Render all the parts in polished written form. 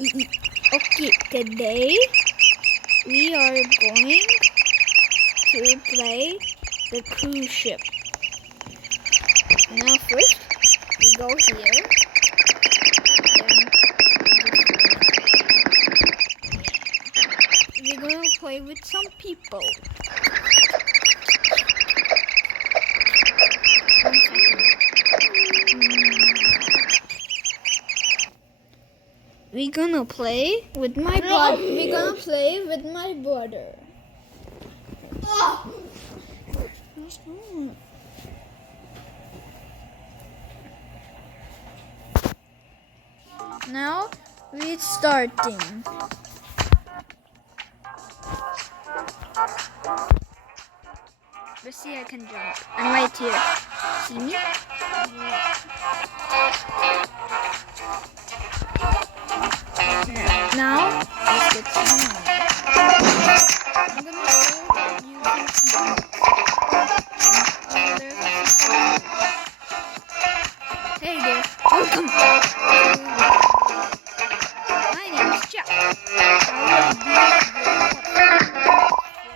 Okay, today we are going to play the cruise ship. Now first, we go here. Then we're going to play with some people. We're gonna play with my brother. We're gonna play with my brother. Now we're starting. Let's see, I can jump. I'm right here. See me? Now let's get some. I'm gonna start using Hey there, welcome. My name is Jack. I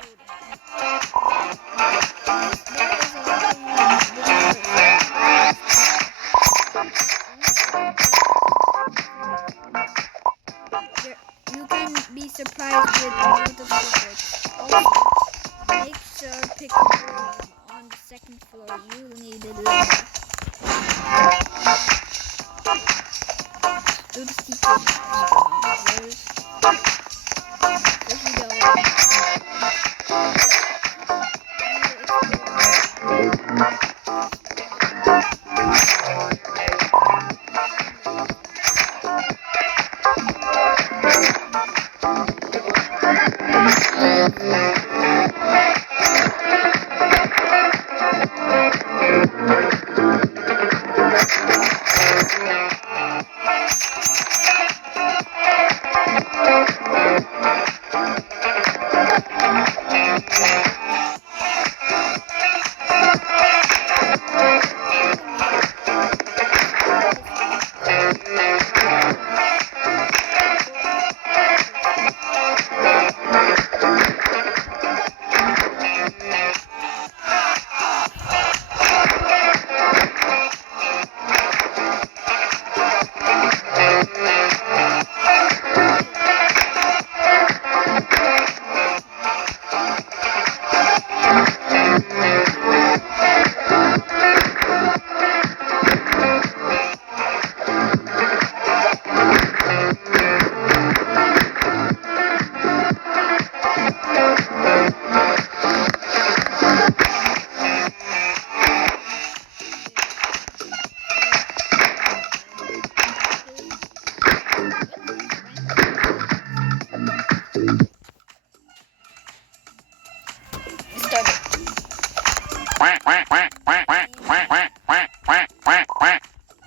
will You can be surprised with a lot of secrets. Also, make sure pick a room on the second floor. You will need it later. Do the secret. Where's we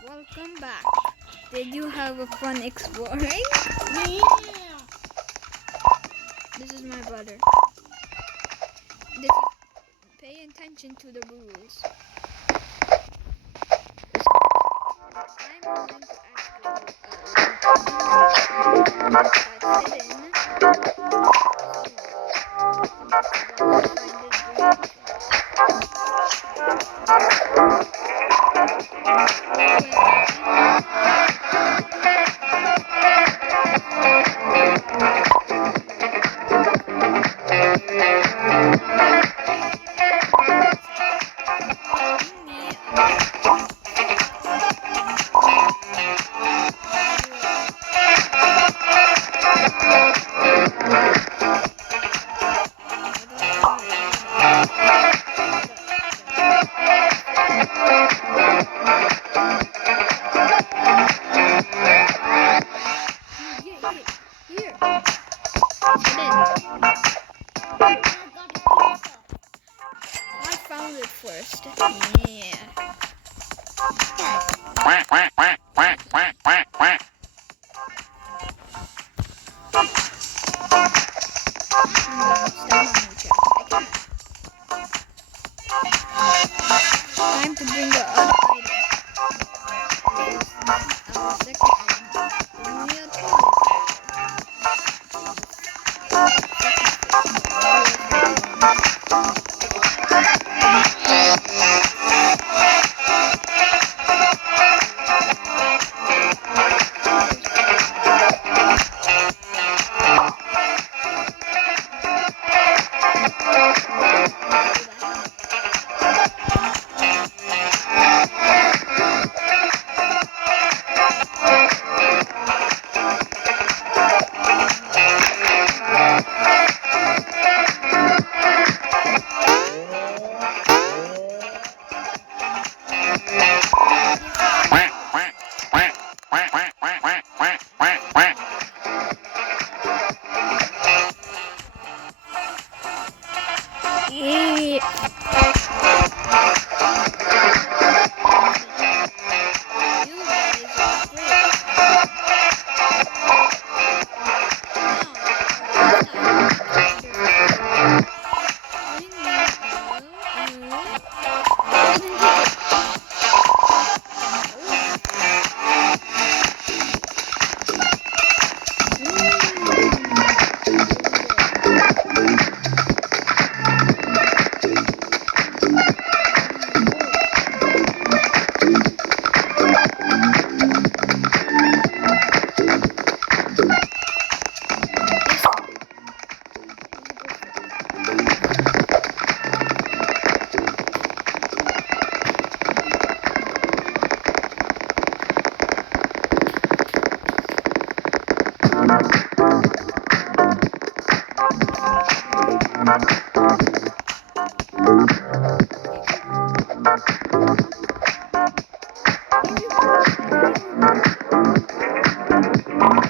Welcome back. Did you have a fun exploring? Yeah. This is my brother. Pay attention to the rules. I'm going to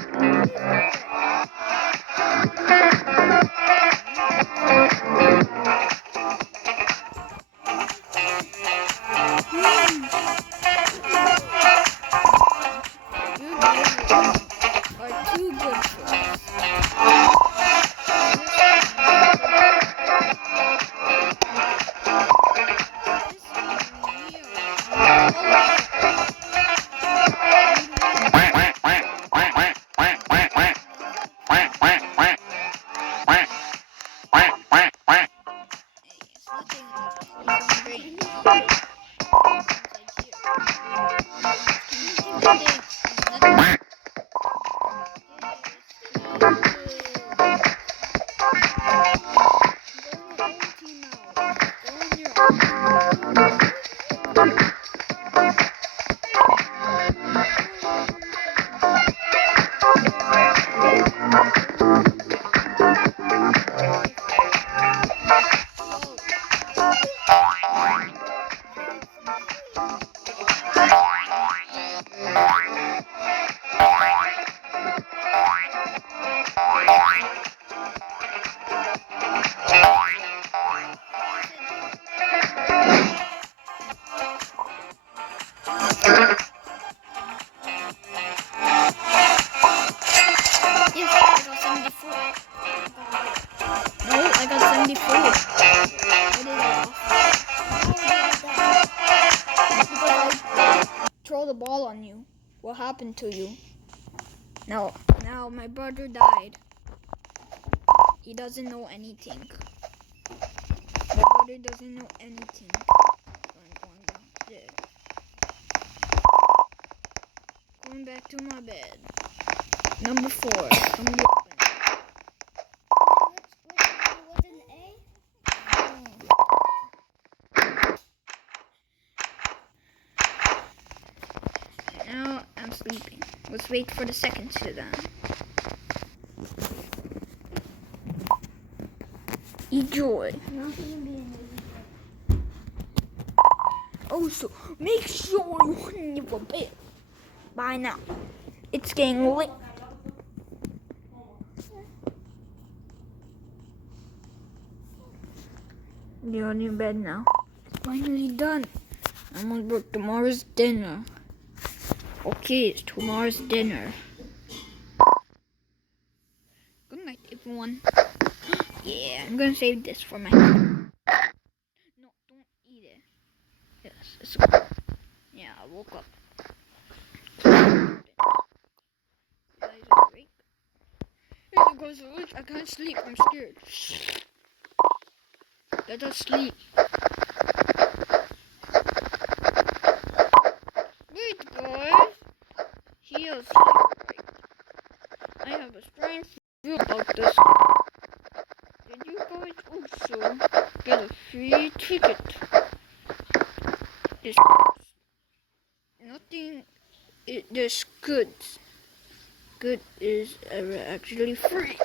You guys are too good for this. Yes, I got 74. No, I got 74. I did it because I throw the ball on you. What happened to you? Now my brother died. He doesn't know anything. My brother doesn't know anything. I'm going downstairs. Going back to my bed. Number 4. From the open. What's an A? Now I'm sleeping. Let's wait for the second showdown. Enjoy. Also, make sure you leave a bit by now. It's getting late. You're on your bed now. It's finally done. I'm gonna book tomorrow's dinner. Okay, it's tomorrow's dinner. Good night, everyone. Yeah, I'm gonna save this for my. No, don't eat it. Yes, it's good. Yeah, I woke up. Guys are awake. Hey, you guys are awake. I can't sleep. I'm scared. Let us sleep. Wait, guys. Here's sleep. I have a strange feel about this. Did you guys also get a free ticket? This nothing. This goods. Good is actually free.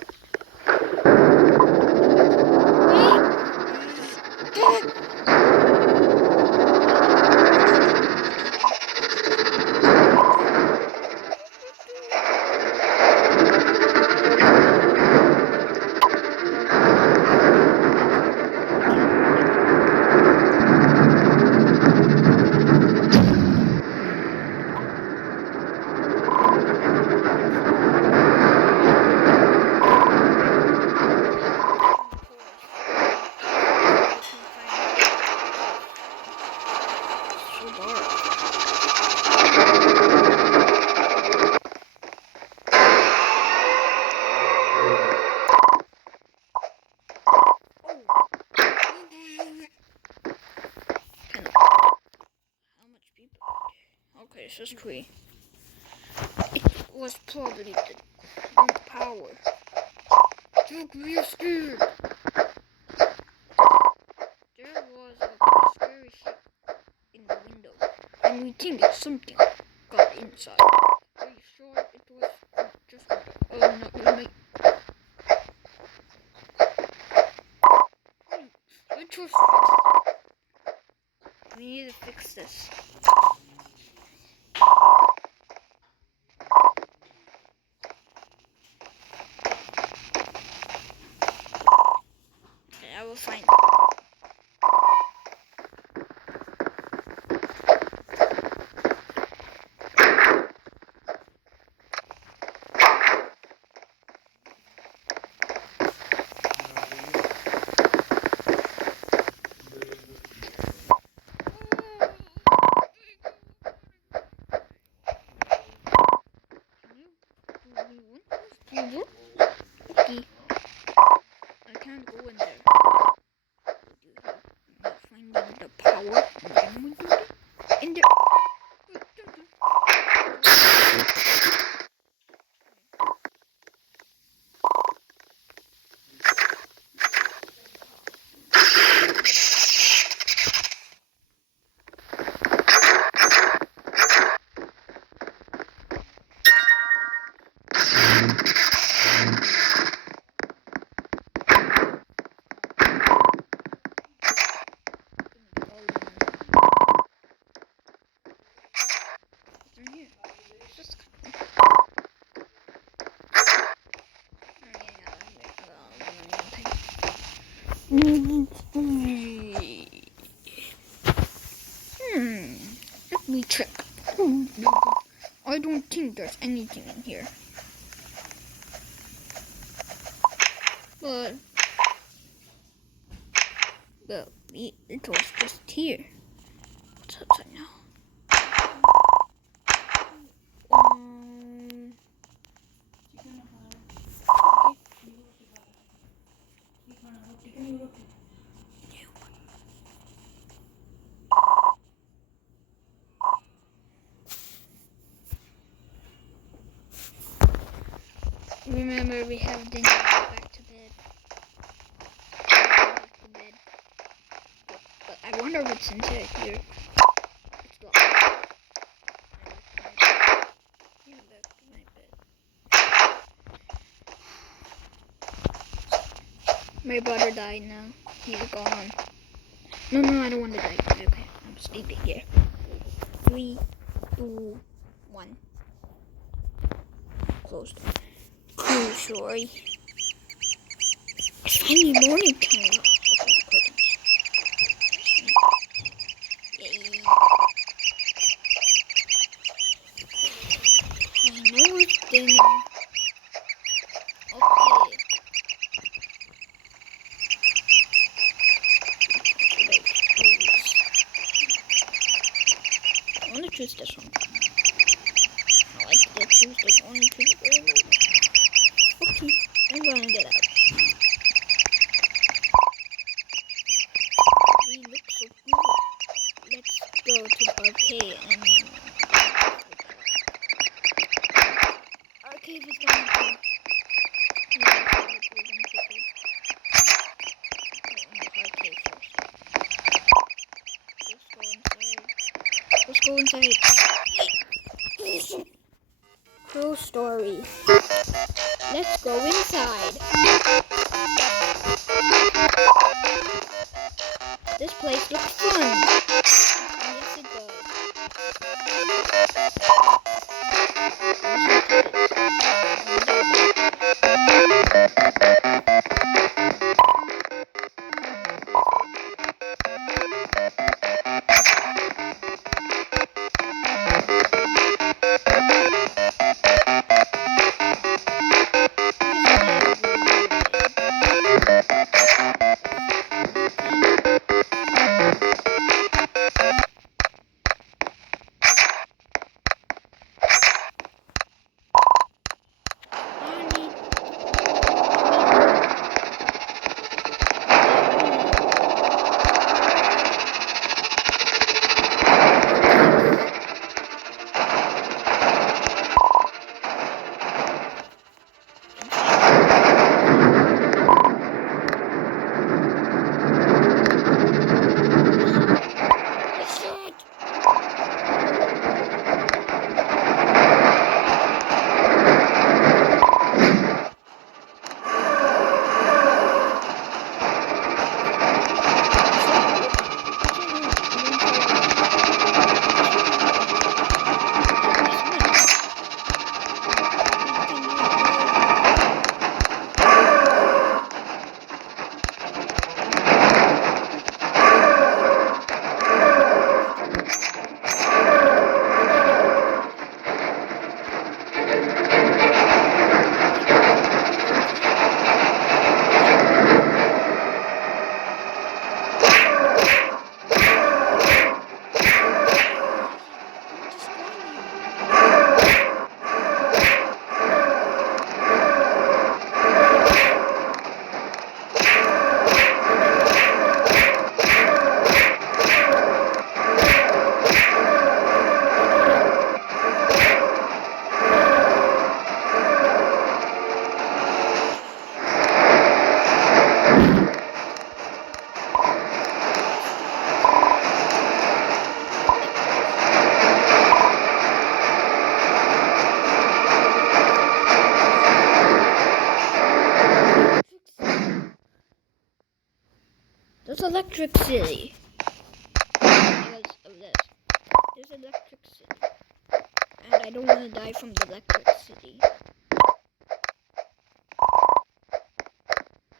Okay, this is 3. It was probably the Great Power. Look, we're scared. There was a scary ship in the window, and we think it's something got inside. Are you sure it was just not me? I trust you. We need to fix this. Okay. I can't go in there. Finding the power. In there. Let me check. I don't think there's anything in here. But it was just here. What's outside now? Remember, we have dinner. Go back to bed. But I wonder what's inside here. It's locked. Yeah, back to my bed. My brother died now. He's gone. No, I don't want to die. Okay, I'm sleeping here. 3, 2, 1. Closed. Cool, sorry. It's finally morning time. Yay. I know it's dinner. Okay. I want to choose this one. I like to choose the only two available. Okay, I'm gonna get out. We look so good. Let's go to the arcade and arcade is down here. Let's go inside. True story. Let's go inside. This place looks fun. Yes, it does. There's electricity. Because of this. There's electricity. And I don't want to die from the electricity.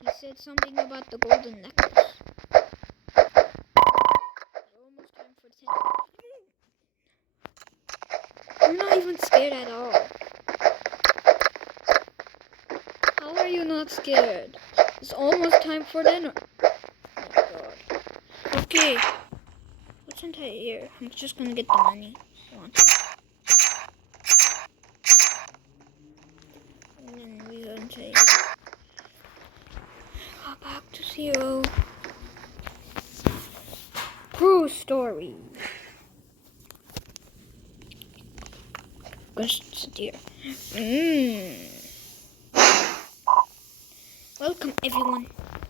He said something about the golden necklace. It's almost time for 10. You're not even scared at all. How are you not scared? It's almost time for dinner. Oh my god. Okay. What's inside here? I'm just gonna get the money. And then we're gonna take go back to 0. True story. Just sit here. Welcome everyone.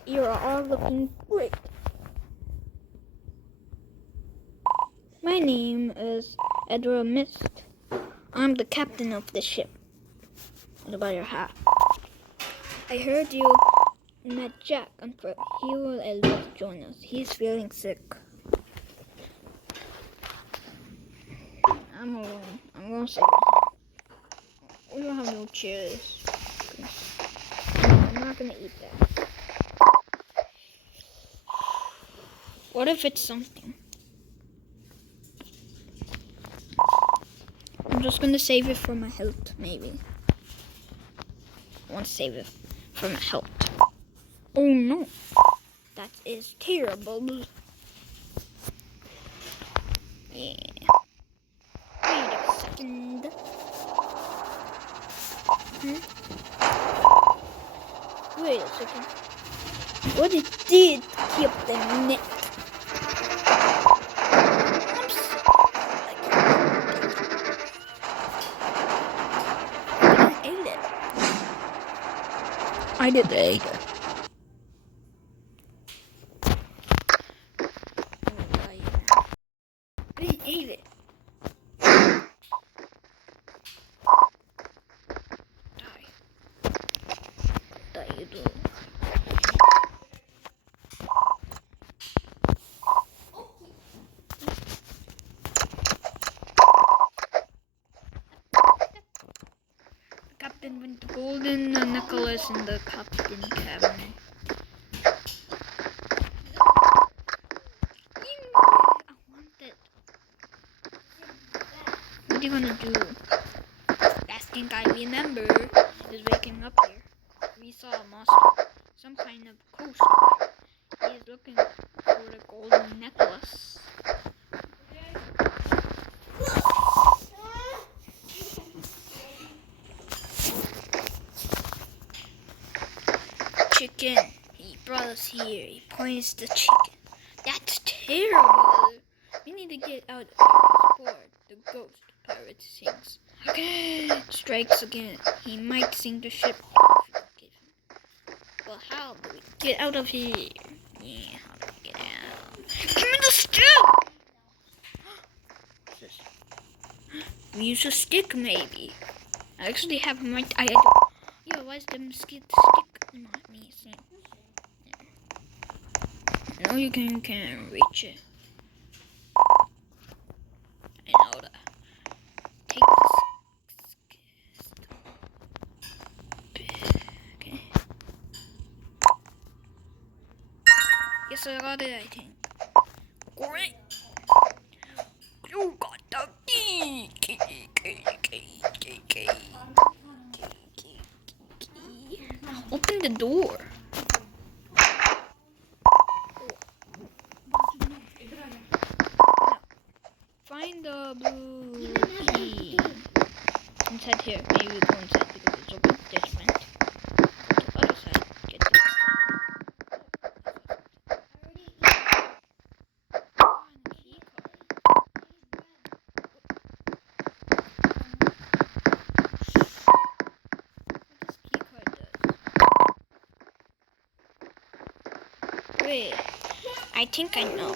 You are all looking great. My name is Edward Mist. I'm the captain of the ship. What about your hat? I heard you met Jack and he will join us. He's feeling sick. I'm alone. I'm gonna save him. We don't have no chairs. I'm not gonna eat that. What if it's something? I'm just gonna save it for my health, maybe. I want to save it for my health. Oh no, that is terrible. Yeah. Wait a second. Wait a second. What it did keep the net? I did it. I ate it. Die. Die, you do. The captain went the golden necklace in the captain cabinet. What are you gonna do? Last thing I remember is waking up here. We saw a monster, some kind of coast. He is looking for the golden necklace. Chicken. He brought us here. He points the chicken. That's terrible. We need to get out before the ghost pirate sings. Okay, strikes again. He might sink the ship if you don't get him. But how do we get out of here? Yeah, how do we get out? Give me the stick! We use a stick, maybe. I actually have my. Yeah, why is the stick not missing? No, you can't reach it. I know that. Take this. Okay. Yes, I got it, I think. Great. You got the key. Open the door. Find the blue key. Inside here. Maybe we go inside because it's open. There's vent. Go to the other side. Get the key card. What this key card does? Wait. I think I know.